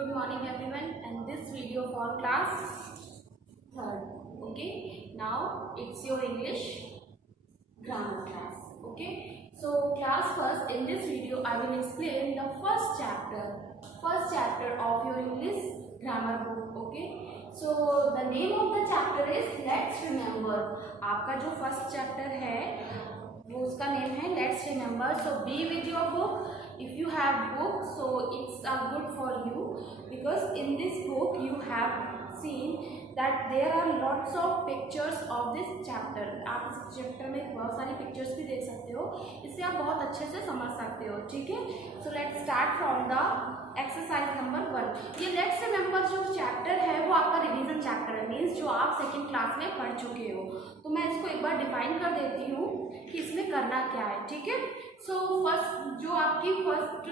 Good morning everyone, and this video for class 3rd. Okay, now it's your English grammar class. Okay, so class first, in this video I will explain the first chapter of your English grammar book. Okay, so the name of the chapter is Let's Remember. आपका जो first chapter है वो उसका name है Let's Remember. So be with your book. If you have book, so it's good for you, because in this book you have seen that there are lots of pictures of this chapter. आप इस chapter में बहुत सारी pictures भी देख सकते हो, इससे आप बहुत अच्छे से समझ सकते हो. ठीक है, so let's start from the exercise number 1. ये लेट्स रिमेंबर जो चैप्टर है वो आपका रिवीजन चैप्टर है, मीन्स जो आप सेकेंड क्लास में पढ़ चुके हो. तो मैं इसको एक बार डिफाइन कर देती हूँ कि इसमें करना क्या है. ठीक है, सो फर्स्ट जो आपकी फर्स्ट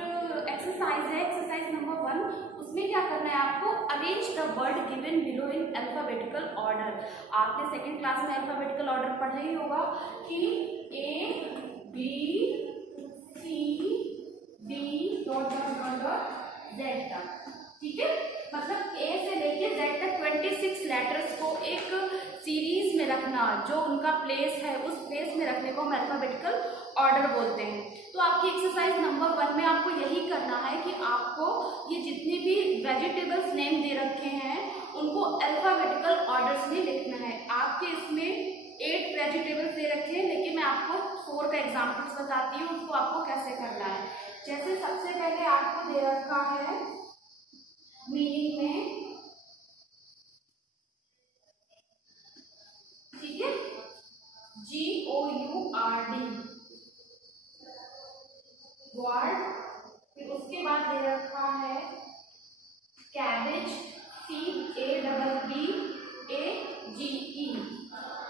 एक्सरसाइज है, एक्सरसाइज नंबर 1, उसमें क्या करना है आपको, arrange the word given below in alphabetical order. आपने सेकेंड क्लास में अल्फाबेटिकल ऑर्डर पढ़ा ही होगा कि A B C D dot dot dot dot Z तक. ठीक है, मतलब A से लेके Z तक 26 लेटर्स को एक सीरीज में रखना, जो उनका प्लेस है उस प्लेस में रखने को हम अल्फाबेटिकल ऑर्डर बोलते हैं. तो आपकी एक्सरसाइज नंबर 1 में आपको यही करना है कि आपको ये जितने भी वेजिटेबल्स नेम दे रखे हैं उनको अल्फाबेटिकल ऑर्डर्स में लिखना है. आपके इसमें 8 वेजिटेबल्स दे रखे हैं, लेकिन मैं आपको 4 का एग्जाम्पल्स बताती हूँ उसको आपको कैसे करना है. जैसे सबसे पहले आपको दे रखा है मीनिंग में, ठीक है, GOURD वर्ड. फिर उसके बाद दे रखा है कैबेज, CABBAGE.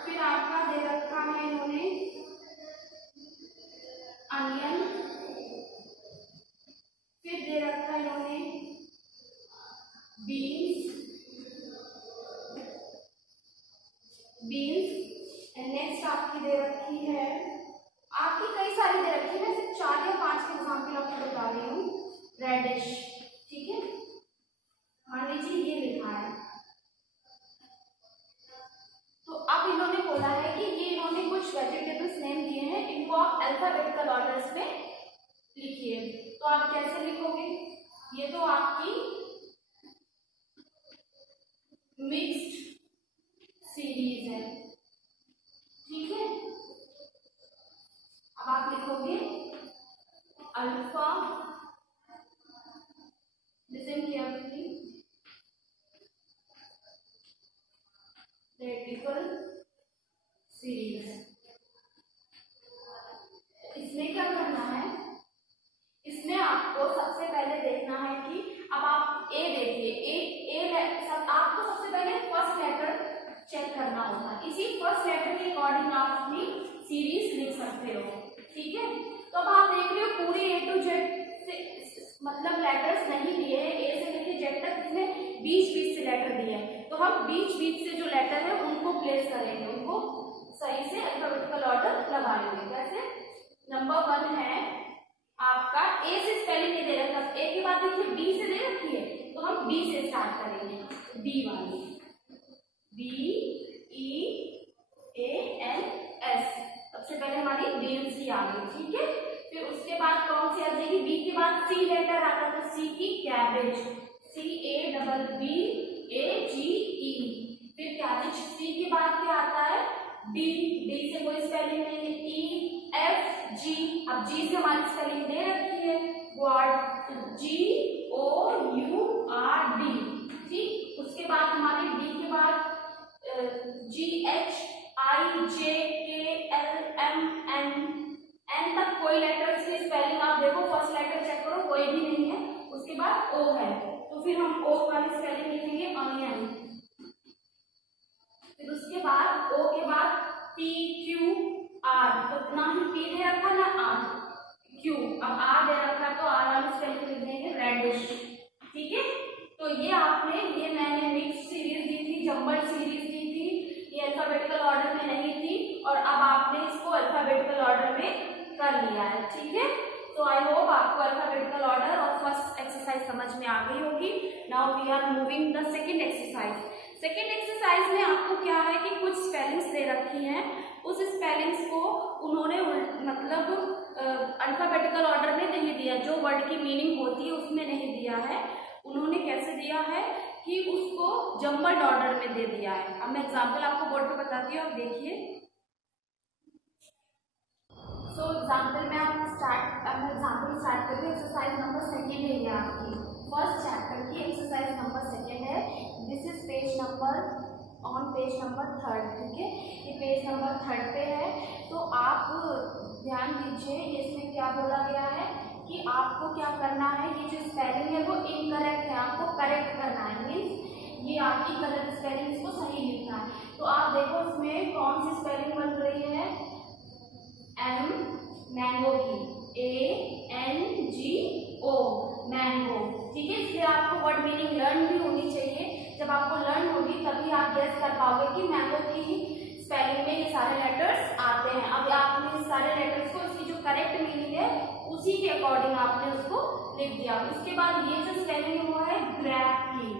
फिर आपका दे रखा है इन्होंने अनियन. फिर दे रखा है इन्होंने बीन्स एंड नेक्स्ट आपकी दे रखी है, आपकी कई सारी दे रखी है, मैं सिर्फ 4 या 5 के एग्जाम्पल आपको बता रही हूँ. रेडिश, ठीक है, मान लीजिए ये लिखा है. तो अब इन्होंने बोला है कि ये इन्होंने कुछ वेजिटेबल्स नेम दिए हैं, इनको आप अल्फाबेटिकल ऑर्डर्स में लिखिए. तो आप कैसे लिखोगे, ये तो आपकी मिक्स्ड सीरीज है. ठीक है, अब आप लिखोगे alpha, listen carefully, radical series. इसमें क्या करना है, इसमें आपको सबसे पहले देखना है कि अब आप ए देखिए, आपको सबसे पहले फर्स्ट लेटर चेक करना होगा. इसी फर्स्ट लेटर के अकॉर्डिंग आप अपनी सीरीज लिख सकते हो. ठीक है, तो अब आप देख रहे हो पूरी A to Z से मतलब लेटर्स नहीं दिए हैं, A से लेके Z तक इसमें बीच से लेटर दिए हैं. तो हम बीच से जो लेटर है उनको प्लेस करेंगे, उनको सही से अल्फाबेटिकल ऑर्डर लगाएंगे. जैसे नंबर 1 है आपका, A से स्पेलिंग नहीं दे रखा, A के बाद देखिए B से दे रखी है, तो हम B से स्टार्ट करेंगे. B वाली BEANS, सबसे पहले हमारी बीन्स ही आ गई. ठीक है, फिर उसके बाद कौन सी आ जाएगी, B के बाद C लेटर आता है, तो C की कैबेज, CABBAGE. फिर कैबेज, C के बाद क्या आता है, D से कोई स्पेलिंग नहीं है, EFG. अब G से हमारी स्पेलिंग दे रखी है, GOURD, GOURD. ठीक, उसके बाद हमारे D के बाद GHIJKLMN. N तक कोई लेटर्स की स्पेलिंग आप देखो, फर्स्ट लेटर चेक करो, कोई भी नहीं है. उसके बाद O है, तो फिर हम O वाली स्पेलिंग लिखेंगे अनियन. फिर उसके बाद O के बाद PQR, तो ना ही P दे रखा ना R, Q. अब R दे रखा तो R वाली स्पेलिंग लिख देंगे रेडिश. ठीक है, तो ये आपने, ये मैंने मिक्स सीरीज दी थी, जम्बल सीरीज दी थी, ये अल्फाबेटिकल ऑर्डर में नहीं थी, और अब आपने इसको अल्फाबेटिकल ऑर्डर में कर लिया है. ठीक है, तो आई होप आपको अल्फाबेटिकल ऑर्डर और फर्स्ट एक्सरसाइज समझ में आ गई होगी। Now we are moving the second exercise. Second exercise में आपको क्या है कि कुछ स्पेलिंग्स दे रखी हैं, उस स्पेलिंग्स को उन्होंने मतलब अल्फाबेटिकल ऑर्डर में नहीं दिया, जो वर्ड की मीनिंग होती है उसमें नहीं दिया है। उन्होंने कैसे दिया है कि उसको जम्बल्ड ऑर्डर में दे दिया है। अब मैं एग्जाम्पल आपको बोर्ड पे बताती हूँ, आप देखिए। सो एग्जाम्पल में आप एग्जाम्पल स्टार्ट करिए। एक्सरसाइज नंबर सेकेंड है ये आपकी फर्स्ट चैप्टर की एक्सरसाइज नंबर सेकेंड है। This is page number on page number 3, ठीक है, ये पेज नंबर 3 पे है। तो आप ध्यान दीजिए, इसमें क्या बोला गया है कि आपको क्या करना है, ये जो स्पेलिंग है वो इनकरेक्ट है, आपको करेक्ट करना है, मीन्स ये आपकी गलत स्पेलिंग, इसको सही लिखना है। तो आप देखो इसमें कौन सी स्पेलिंग बन रही है, एम मैंगो की, ANGO मैंगो, ठीक है। इसलिए आपको वर्ड मीनिंग लर्न भी होनी चाहिए। जब आपको लर्न होगी तभी आप गेस कर पाओगे कि मैंगो की स्पेलिंग में ये सारे लेटर्स आते हैं। अब आपने इस सारे लेटर्स को इसकी जो करेक्ट मीनिंग है उसी के अकॉर्डिंग आपने उसको लिख दिया। इसके बाद ये जो स्पेलिंग हुआ है ग्रैप की,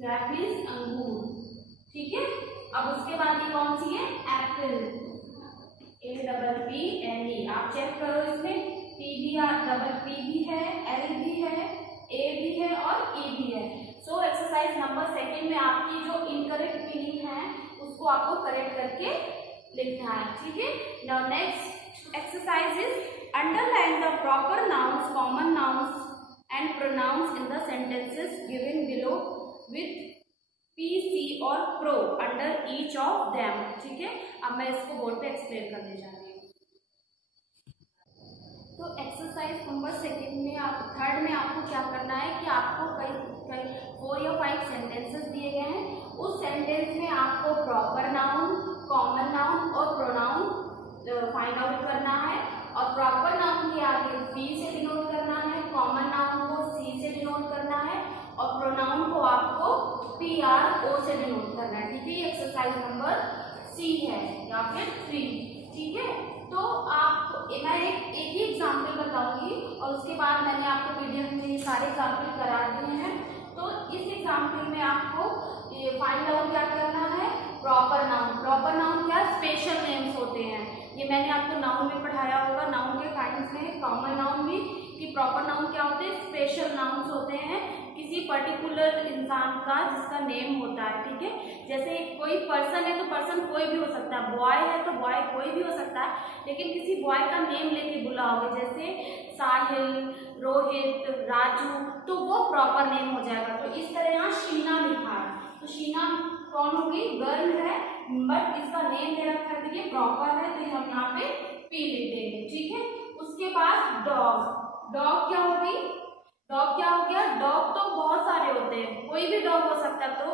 ग्रैप मीन्स अंगूर, ठीक है। अब उसके बाद ये कौन सी है, एप्पल, APPLE, आप चेक करो इसमें डबल पी भी है, L भी है, A भी है और E भी है। सो एक्सरसाइज नंबर सेकेंड में आपकी जो इनकरेक्ट मीनिंग है उसको आपको करेक्ट करके लिखना है, ठीक है। Now next exercise is underline the proper nouns, common nouns and pronouns in the sentences given below with P, C और pro under each of them, ठीक है। अब मैं इसको बोर्ड पे एक्सप्लेन करने जा रही हूँ। तो एक्सरसाइज नंबर सेकेंड में थर्ड में आपको क्या करना है कि आपको कई 4 या 5 सेंटेंसेस दिए गए हैं। उस सेंटेंस में आपको प्रॉपर नाउन, कॉमन नाउन और प्रोनाउन फाइंड आउट करना है। और प्रॉपर नाउन के आगे P से डिनोट करना है, कॉमन नाउन को C से डिनोट करना है और प्रोनाउन को आपको PRO से डिनोट करना है, ठीक है। ये एक्सरसाइज नंबर C है या फिर 3, ठीक है। तो आप मैं एक ही एग्जाम्पल बताऊंगी और उसके बाद मैंने आपको PDF में ये सारे एग्जाम्पल करा दिए हैं। तो इस एग्जाम्पल में आपको ये फाइंड आउट क्या करना है, प्रॉपर नाउन। प्रॉपर नाउन क्या, स्पेशल नेम्स होते हैं, ये मैंने आपको नाउन में पढ़ाया होगा, नाउन के काइंड्स में, कॉमन नाउन भी, कि प्रॉपर नाउन क्या होते हैं, स्पेशल नाउन्स होते हैं किसी पर्टिकुलर इंसान का जिसका नेम होता है, ठीक है। जैसे कोई पर्सन है तो पर्सन कोई भी हो सकता है, बॉय है तो बॉय कोई भी हो सकता है, लेकिन किसी बॉय का नेम लेके बुलाओगे जैसे साहिल, रोहित, राजू, तो वो प्रॉपर नेम हो जाएगा। तो इस तरह यहाँ शीना लिखा है, तो शीना कौन होगी, गर्ल है, बट इसका नेम दे रखा है तो ये प्रॉपर है, तो हम यहाँ पे P लिख देंगे, ठीक है। उसके बाद डॉग, डॉग क्या होगी, डॉग क्या हो गया, डॉग तो बहुत सारे होते हैं, कोई भी डॉग हो सकता है, तो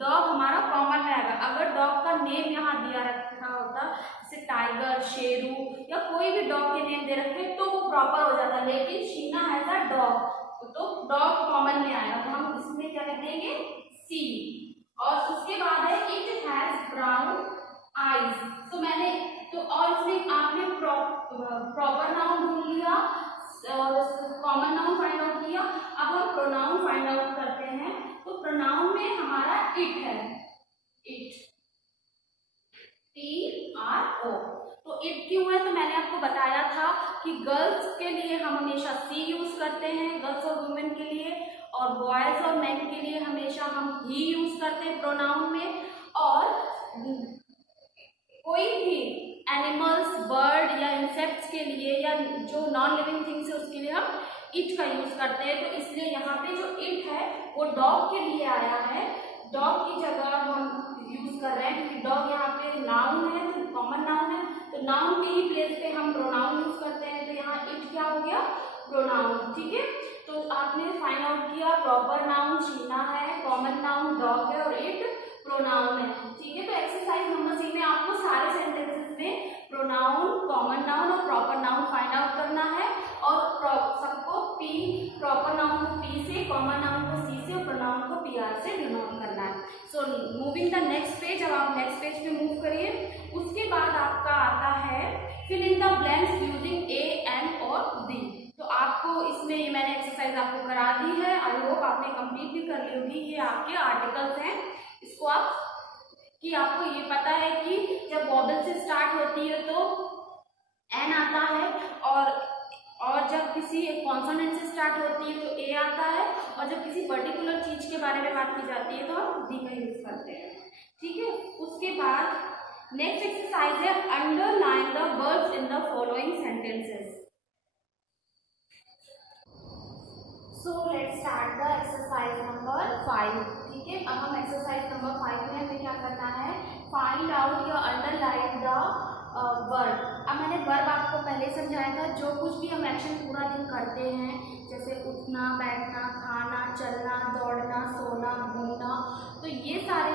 डॉग हमारा कॉमन रहेगा। अगर डॉग का नेम यहाँ दिया रखा होता जैसे टाइगर, शेरू या कोई भी डॉग के नेम दे रखे तो वो प्रॉपर हो जाता, लेकिन शीना है सा डॉग, तो डॉग कॉमन में आएगा, तो हम इसमें क्या लिख देंगे, C। और उसके बाद है इट हैज ब्राउन आईज, तो मैंने तो और इसमें आपने प्रॉपर नाउन ढूंढ लिया और कॉमन नाउन फाइंड आउट किया। अब हम प्रोनाउन फाइंड आउट करते हैं। तो प्रोनाउन में हमारा इट है, इट, TRO। तो इट क्यों है, तो मैंने आपको बताया था कि गर्ल्स के लिए हम हमेशा C यूज करते हैं, गर्ल्स और वुमेन के लिए, और बॉयज और मैन के लिए हमेशा हम ही यूज करते हैं प्रोनाउन में। और कोई भी एनिमल्स, बर्ड या इंसेक्ट्स के लिए या जो नॉन लिविंग थिंग्स है उसके लिए हम इट का यूज करते हैं। तो इसलिए यहाँ पे जो इट है वो डॉग के लिए आया है, डॉग की जगह हम यूज कर रहे हैं क्योंकि डॉग यहाँ पे नाउन है, तो कॉमन नाउन है, तो नाउन के ही प्लेस पे हम प्रोनाउन यूज करते हैं। तो यहाँ इट क्या हो गया, प्रोनाउन, ठीक है। तो आपने फाइंड आउट किया प्रॉपर नाउन शीना है, कॉमन नाउन डॉग है और इट प्रोनाउन है, ठीक है। तो एक्सरसाइज नंबर C में आपको सारे सेंटेंसेस में प्रोनाउन, कॉमन नाउन और प्रॉपर नाउन फाइंड आउट करना है और सबको P, प्रॉपर नाउन को P से, कॉमन नाउन को C से और प्रोनाउन को PR से डिनोट करना है। So moving the next page, अब आप नेक्स्ट पेज पे मूव करिए। उसके बाद आपका आता है fill in the blanks using A, M और D। तो आपको इसमें मैंने एक्सरसाइज आपको करा दी है, आई होप आपने कंप्लीट भी कर ली होगी। ये आपके आर्टिकल्स हैं, इसको आप कि आपको ये पता है कि जब वॉवेल से स्टार्ट होती है तो एन आता है, और जब किसी कॉन्सोनेंट से स्टार्ट होती है तो ए आता है, और जब किसी पर्टिकुलर चीज के बारे में बात की जाती है तो हम डी का यूज करते हैं। ठीक है, उसके बाद नेक्स्ट एक्सरसाइज है underline the words in the following sentences. So let's start the exercise number 5। ठीक है, अब हम एक्सरसाइज नंबर 5 में हमें क्या करना है, फाइंड आउट या अंडरलाइन द वर्ब। अब मैंने वर्ब आपको पहले समझाया था, जो कुछ भी हम एक्शन पूरा दिन करते हैं, जैसे उठना, बैठना, खाना, चलना, दौड़ना, सोना, घूमना, तो ये सारे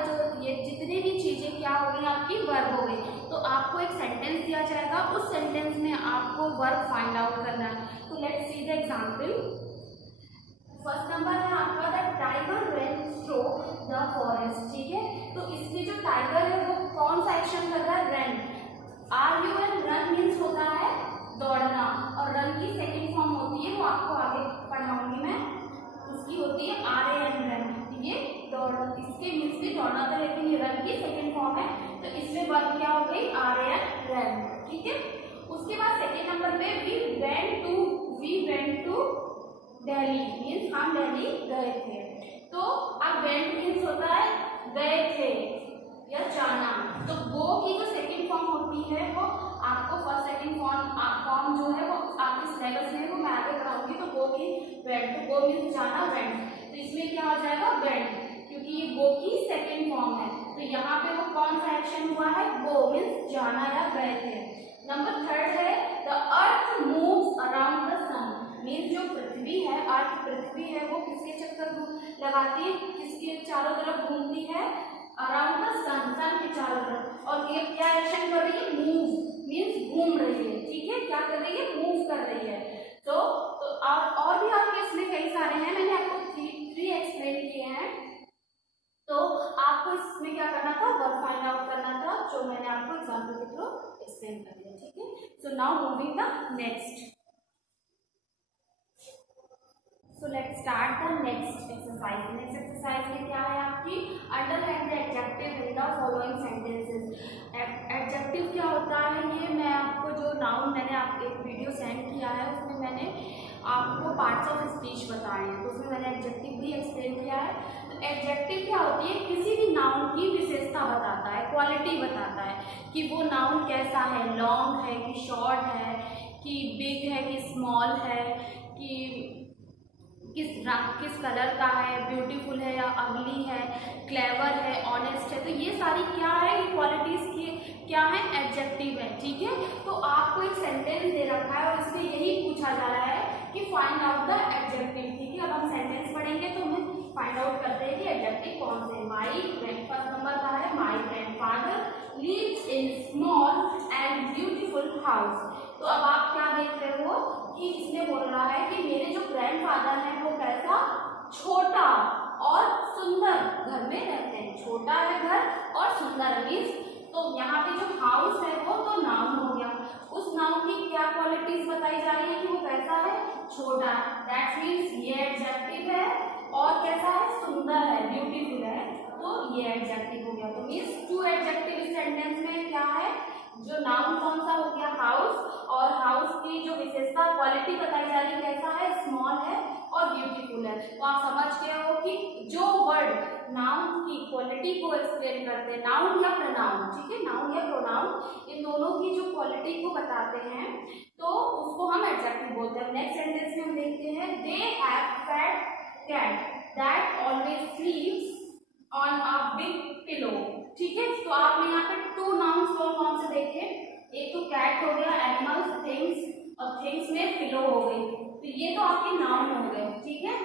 ये जितने भी चीज़ें क्या हो गई आपकी वर्ब हो गई। तो आपको एक सेंटेंस दिया जाएगा, उस सेंटेंस में आपको वर्ब फाइंड आउट करना है। तो let's see the example. First number है आपका the tiger ran through the forest. ठीक है, तो इसमें जो टाइगर है वो कौन सा एक्शन कर रहा है, रन। RUN रन मीन्स होता है दौड़ना, और रन की सेकेंड फॉर्म होती है, वो आपको आगे पढ़ाऊंगी मैं, उसकी होती है RAN रन। ये दौड़ना, इसके मीन्स भी दौड़ना था, लेकिन ये रन की सेकेंड फॉर्म है, तो इसमें वर्ब क्या हो गई, RAN रन। ठीक है, उसके बाद सेकेंड नंबर पे we went to Delhi means हम दिल्ली गए थे। तो अब वेंट मीन्स होता है गए थे या जाना, तो गो की जो सेकंड फॉर्म होती है वो आपको फर्स्ट सेकंड फॉर्म जो है वो आपके सिलेबस में वो मैं आगे कराऊंगी। तो गो की वेंट, तो गो मीन्स जाना, वेंट, तो इसमें क्या हो जाएगा वेंट, क्योंकि ये गो की सेकंड फॉर्म है। तो यहाँ पे वो कौन सा एक्शन हुआ है, गो मीन्स जाना या गए थे। नंबर थर्ड है the earth moves around the sun means जो पृथ्वी है, अर्थ पृथ्वी है, वो किसके चक्कर लगाती है, किसके चारों तरफ घूमती है, अराउंड द सन, सन के चारों तरफ। और ये क्या एक्शन कर रही है, मूव मीन्स घूम रही है। ठीक है, क्या कर रही है, मूव कर रही है। तो और भी आपके इसमें कई सारे हैं, मैंने आपको थ्री एक्सप्लेन किए हैं। तो आपको इसमें क्या करना था, वर्ब फाइंड आउट करना था, जो मैंने आपको एग्जाम्पल के थ्रू एक्सप्लेन कर दिया। ठीक है, so now moving the next. So let's start the next exercise. Next exercise में क्या है आपकी, underline the adjective in the following sentences. Adjective क्या होता है, ये मैं आपको जो नाउन मैंने आपको एक वीडियो सेंड किया है, उसमें मैंने आपको पार्ट्स ऑफ स्पीच बताए हैं, तो उसमें मैंने एडजेक्टिव भी एक्सप्लेन किया है। तो एडजेक्टिव क्या होती है, किसी भी नाउन की विशेषता बताता है, क्वालिटी बताता है कि वो नाउन कैसा है, लॉन्ग है कि शॉर्ट है, कि बिग है कि स्मॉल है, कि किस कलर का है, ब्यूटीफुल है या अगली है, क्लेवर है, ऑनेस्ट है। तो ये सारी क्या है, ये क्वालिटीज की क्या है, एडजेक्टिव है। ठीक है, तो आपको एक सेंटेंस दे रखा है और इसमें यही पूछा जा रहा है कि फाइंड आउट द एडजेक्टिव। ठीक है, अब हम सेंटेंस पढ़ेंगे तो हमें फाइंड आउट करते हैं कि एडजेक्टिव कौन से। माई फर्स्ट नंबर का है, my grandfather lives in small and beautiful house. तो अब आप क्या देख रहे हो कि इसमें बोल रहा है कि मेरे जो ग्रैंडफादर हैं वो कैसा, छोटा और सुंदर घर में रहते हैं। छोटा है घर और सुंदर मीन्स, तो यहाँ पे जो हाउस है वो तो नाउन हो गया, उस नाउन की क्या क्वालिटीज बताई जा रही है कि वो कैसा है, छोटा, दैट मीन्स ये एडजेक्टिव है, और कैसा है, सुंदर है, ब्यूटीफुल है, तो ये एडजेक्टिव हो गया। तो मीन्स टू एडजेक्टिव इस सेंटेंस में क्या है, जो नाउन कौन सा हो गया, हाउस, और हाउस की जो विशेषता क्वालिटी बताई जा रही है कैसा है, स्मॉल है और ब्यूटीफुल है। तो आप समझ गए हो कि जो वर्ड नाउन की क्वालिटी को एक्सप्लेन करते हैं, नाउन या प्रोनाउन, ठीक है, नाउन या प्रोनाउन, इन दोनों की जो क्वालिटी को बताते हैं तो उसको हम एडजेक्टिव बोलते हैं। नेक्स्ट सेंटेंस में हम देखते हैं, they have fat cat that always sleeps on a big pillow. ठीक है, तो आपने यहाँ पे टू नाउन्स कौन से देखे, एक तो कैट हो गया, एनिमल्स, थिंग्स, और थिंग्स में पिलो हो गई, तो ये तो आपके नाउन हो गए। ठीक है,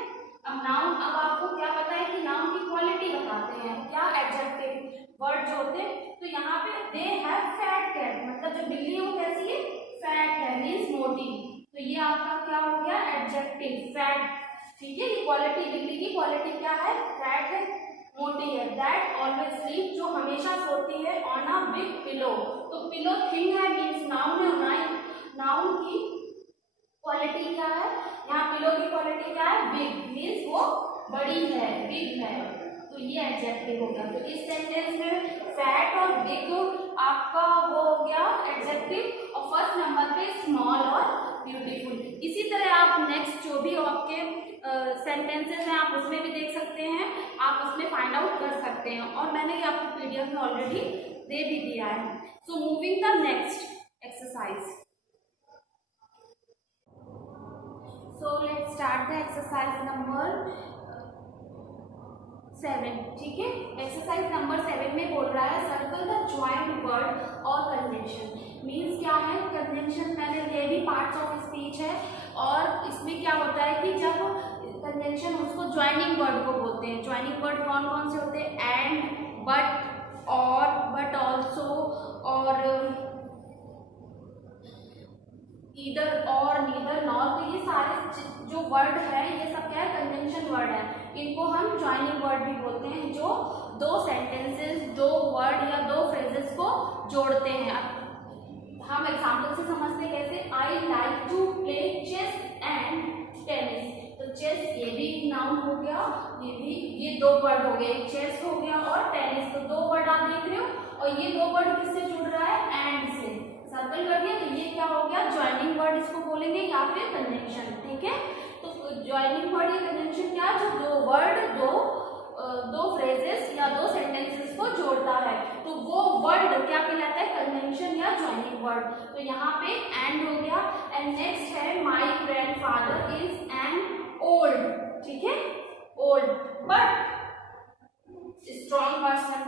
अब नाउन, अब आपको क्या पता है कि नाउन की क्वालिटी बताते हैं, क्या एडजेक्टिव वर्ड जो होते हैं। तो यहाँ पे दे हैव फैट कैट, मतलब जो बिल्ली है वो कैसी है, फैट है, मीन्स मोटी, तो ये आपका क्या हो गया, एडजेक्टिव फैट। ठीक है, ये क्वालिटी, बिल्ली की क्वालिटी क्या है, फैट है, मोटी है। दैट ऑलवेज स्लीप, जो हमेशा सोती है, ऑन अ बिग पिलो, तो पिलो थिंग है मीन्स नाउन है, नाउन की क्वालिटी क्या है, यहाँ बिलो की क्वालिटी क्या है, बिग, मीन्स वो बड़ी है, बिग है, तो ये एडजेक्टिव हो गया। तो इस सेंटेंस में फैट और बिग आपका वो हो गया एडजेक्टिव, और फर्स्ट नंबर पे स्मॉल और ब्यूटीफुल। इसी तरह आप नेक्स्ट जो भी आपके सेंटेंसेस हैं आप उसमें भी देख सकते हैं, आप उसमें फाइंड आउट कर सकते हैं, और मैंने ये आपको पीडीएफ में ऑलरेडी दे भी दिया है। So moving the next exercise, so let's start the exercise number 7, ठीक है। एक्सरसाइज नंबर 7 में बोल रहा है सर्कल द ज्वाइंट वर्ड और कंजंक्शन। मीन्स क्या है, कंजंक्शन मैंने ये भी पार्ट्स ऑफ स्पीच है, और इसमें क्या होता है कि जब कंजंक्शन उसको ज्वाइनिंग वर्ड को बोलते हैं। ज्वाइनिंग वर्ड कौन कौन से होते हैं, एंड, बट, और, बट ऑल्सो, और ईदर, और, नीदर, नॉर, तो ये सारे जो वर्ड है ये सब क्या है, कंजंक्शन वर्ड है। इनको हम ज्वाइनिंग वर्ड भी बोलते हैं, जो दो सेंटेंसेस, दो वर्ड या दो फ्रेजेस को जोड़ते हैं। हम एग्जाम्पल से समझते हैं कैसे, I like to play chess and tennis. तो चेस ये भी नाउन हो गया, ये भी, ये दो वर्ड हो गए, चेस हो गया और टेनिस, तो दो वर्ड आप देख रहे हो, और ये दो वर्ड किससे जुड़ रहा है, एंड से, सर्कल कर दिया, तो ये क्या हो गया, ज्वाइनिंग वर्ड इसको बोलेंगे या फिर कंजंक्शन, ठीक है। तो ज्वाइनिंग वर्ड या कंजंक्शन क्या, जो दो वर्ड, दो फ्रेजेस या दो सेंटेंसेस को जोड़ता है, तो वो वर्ड क्या कहलाता है, कंजंक्शन या ज्वाइनिंग वर्ड। तो यहाँ पे एंड हो गया, एंड नेक्स्ट है my grandfather is an old, ठीक है, ओल्ड बट स्ट्रॉन्ग पर्सन।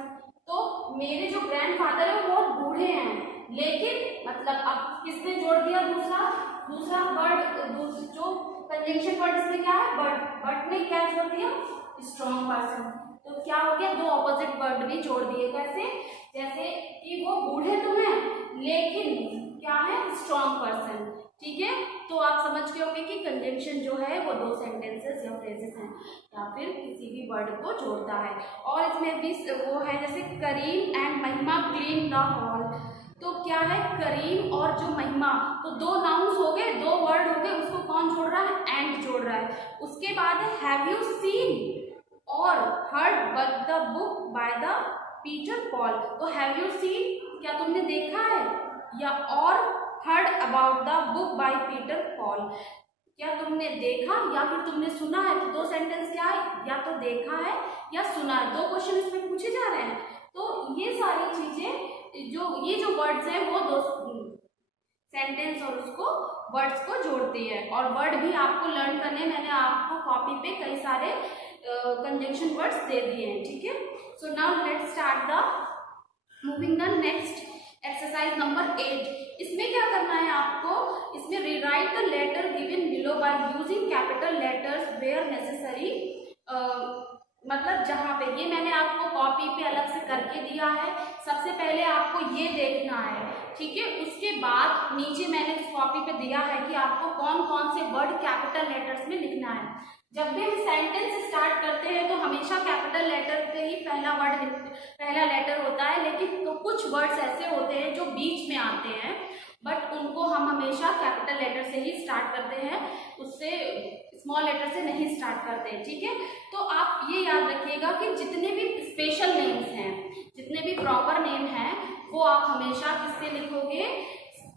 तो मेरे जो ग्रैंडफादर है वो बहुत बूढ़े हैं, लेकिन मतलब अब किसने जोड़ दिया, दूसरा वर्ड, जो कंजंक्शन वर्ड इसमें क्या है, बट ने क्या जोड़ दिया, स्ट्रॉन्ग पर्सन। तो क्या हो गया, दो ऑपोजिट वर्ड भी जोड़ दिए, कैसे, जैसे कि वो बूढ़े तो हैं लेकिन क्या है, स्ट्रॉन्ग पर्सन, ठीक है। तो आप समझ गए होंगे कि कंजंक्शन जो है वो दो सेंटेंसेस या फ्रेजेस हैं या फिर किसी भी वर्ड को जोड़ता है। और इसमें भी वो है जैसे करीम एंड महिमा क्लीन द हॉल। तो क्या है, करीम और जो महिमा, तो दो नाउन्स हो गए, दो वर्ड हो गए, उसको कौन जोड़ रहा है, एंड जोड़ रहा है। उसके बाद है हैव यू सीन और heard the book by the Peter Paul. तो हैव यू सीन, क्या तुमने देखा है, या और heard about the book by Peter Paul, क्या तुमने देखा या फिर तुमने सुना है। तो दो सेंटेंस क्या है, या तो देखा है या सुना है, दो क्वेश्चन इसमें पूछे जा रहे हैं। तो ये सारी चीजें जो वर्ड्स हैं वो दो सेंटेंस और उसको वर्ड्स को जोड़ते हैं। और वर्ड भी आपको लर्न करने, मैंने आपको कॉपी पे कई सारे कंजंक्शन वर्ड्स दे दिए हैं, ठीक है। So now let's start the moving the next exercise number 8। इसमें क्या करना है आपको, इसमें rewrite the letter given below by using capital letters where necessary. मतलब जहाँ पे, ये मैंने आपको कॉपी पे अलग से करके दिया है। सबसे पहले आपको ये देखना है, ठीक है। उसके बाद नीचे मैंने इस कॉपी पे दिया है कि आपको कौन कौन से वर्ड कैपिटल लेटर्स में लिखना है। जब भी हम सेंटेंस स्टार्ट करते हैं तो हमेशा कैपिटल लेटर पे ही पहला लेटर होता है, लेकिन तो कुछ वर्ड्स ऐसे होते हैं जो बीच में आते हैं, बट उनको हम हमेशा कैपिटल लेटर से ही स्टार्ट करते हैं, उससे स्मॉल लेटर से नहीं स्टार्ट करते हैं, ठीक है। तो आप ये याद रखिएगा कि जितने भी स्पेशल नेम्स हैं, जितने भी प्रॉपर नेम हैं, वो आप हमेशा किससे लिखोगे,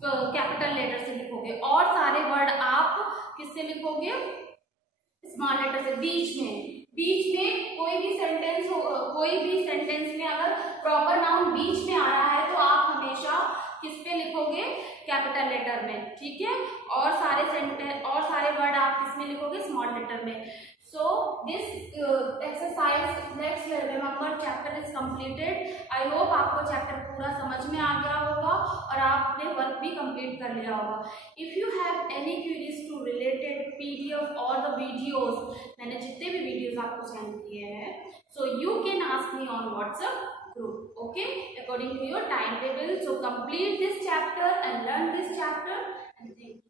कैपिटल लेटर से लिखोगे, और सारे वर्ड आप किससे लिखोगे, स्मॉल लेटर से। बीच में कोई भी सेंटेंस में अगर प्रॉपर नाउन बीच में आ रहा है तो आप हमेशा किस पे लिखोगे, कैपिटल लेटर में, ठीक है। और सारे वर्ड आप किस में लिखोगे, स्मॉल लेटर में। So this exercise next remember chapter is completed. I hope आपको चैप्टर पूरा समझ में आ गया होगा और आपने वर्क भी कंप्लीट कर लिया होगा। If you have any queries to related PDF और द वीडियोज, मैंने जितने भी वीडियोज आपको सेंड किए हैं, so you can ask me on WhatsApp group, okay, according to your timetable. So complete this chapter and learn this chapter, and thank you.